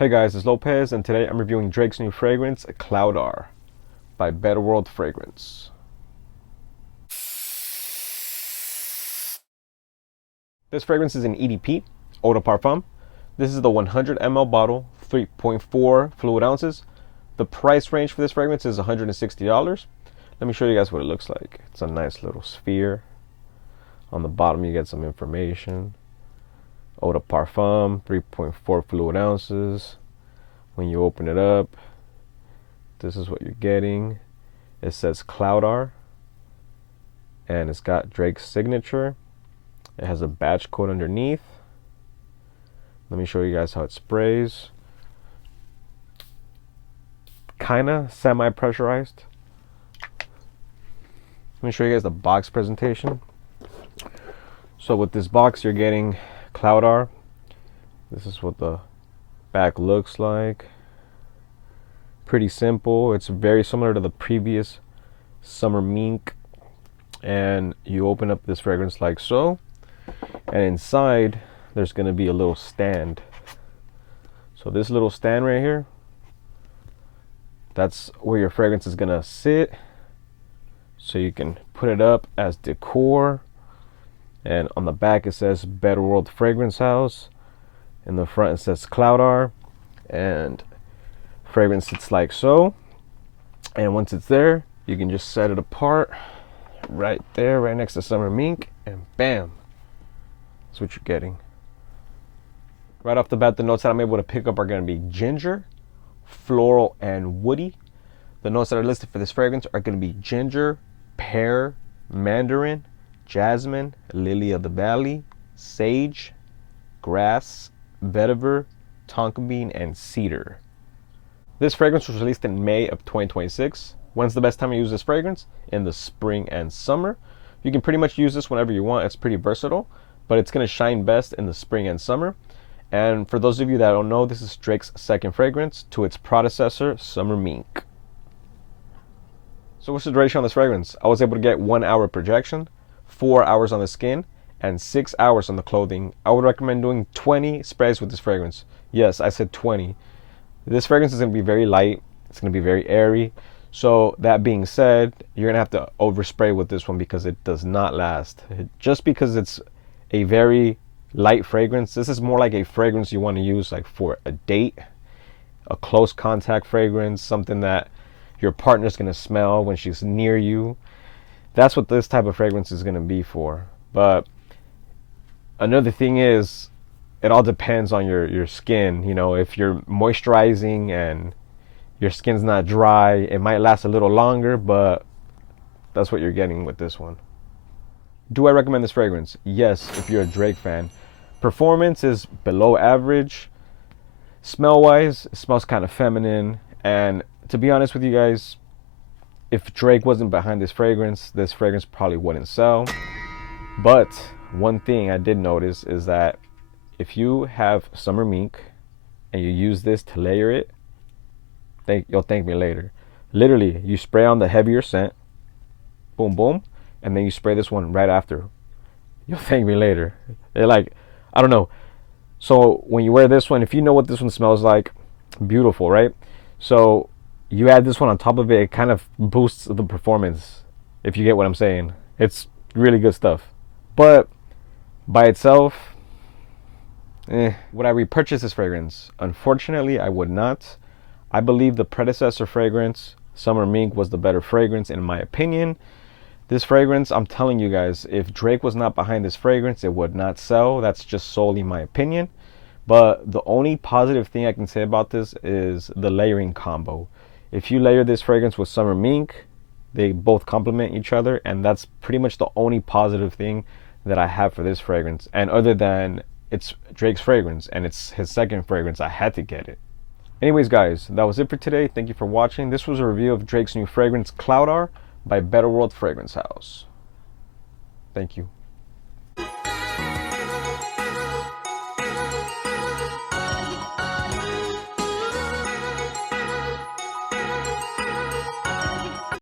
Hey guys, it's Lopez, and today I'm reviewing Drake's new fragrance, Cloudar, by Better World Fragrance. This fragrance is an EDP, Eau de Parfum. This is the 100 ml bottle, 3.4 fluid ounces. The price range for this fragrance is $160. Let me show you guys what it looks like. It's a nice little sphere. On the bottom you get some information. Eau de Parfum, 3.4 fluid ounces. When you open it up, this is what you're getting. It says Cloudar, and it's got Drake's signature. It has a batch code underneath. Let me show you guys how it sprays. Kinda semi-pressurized. Let me show you guys the box presentation. So with this box, you're getting Cloudar. This is what the back looks like. Pretty simple. It's very similar to the previous Summer Mink. And you open up this fragrance like so. And inside, there's going to be a little stand. So this little stand right here, that's where your fragrance is going to sit. So you can put it up as decor. And on the back it says Better World Fragrance House. In the front it says Cloudar. And fragrance sits like so. And once it's there, you can just set it apart right there, right next to Summer Mink, and bam, that's what you're getting. Right off the bat, the notes that I'm able to pick up are going to be ginger, floral, and woody. The notes that are listed for this fragrance are going to be ginger, pear, mandarin, jasmine, lily of the valley, sage, grass, vetiver, tonka bean, and cedar. This fragrance was released in May of 2026. When's the best time to use this fragrance? In the spring and summer. You can pretty much use this whenever you want. It's pretty versatile, but it's going to shine best in the spring and summer. And for those of you that don't know, this is Drake's second fragrance to its predecessor, Summer Mink. So what's the duration on this fragrance? I was able to get 1 hour projection, 4 hours on the skin, and 6 hours on the clothing. I would recommend doing 20 sprays with this fragrance. Yes, I said 20. This fragrance is going to be very light. It's going to be very airy. So that being said, you're going to have to overspray with this one because it does not last. Just because it's a very light fragrance, this is more like a fragrance you want to use like for a date, a close contact fragrance, something that your partner's going to smell when she's near you. That's what this type of fragrance is going to be for. But another thing is, it all depends on your skin. You know, if you're moisturizing and your skin's not dry, it might last a little longer, but that's what you're getting with this one. Do I recommend this fragrance? Yes, if you're a Drake fan. Performance is below average. Smell-wise, it smells kind of feminine. And to be honest with you guys, if Drake wasn't behind this fragrance probably wouldn't sell. But one thing I did notice is that if you have Summer Mink and you use this to layer it, you'll thank me later. Literally, you spray on the heavier scent, boom, boom, and then you spray this one right after. You'll thank me later. They're like, I don't know. So when you wear this one, if you know what this one smells like, beautiful, right? So you add this one on top of it, it kind of boosts the performance, if you get what I'm saying. It's really good stuff. But by itself, would I repurchase this fragrance? Unfortunately, I would not. I believe the predecessor fragrance, Summer Mink, was the better fragrance in my opinion. This fragrance, I'm telling you guys, if Drake was not behind this fragrance, it would not sell. That's just solely my opinion. But the only positive thing I can say about this is the layering combo. If you layer this fragrance with Summer Mink, they both complement each other, and that's pretty much the only positive thing that I have for this fragrance. And other than it's Drake's fragrance and it's his second fragrance, I had to get it. Anyways guys, that was it for today. Thank you for watching. This was a review of Drake's new fragrance, Cloudar, by Better World Fragrance House. Thank you.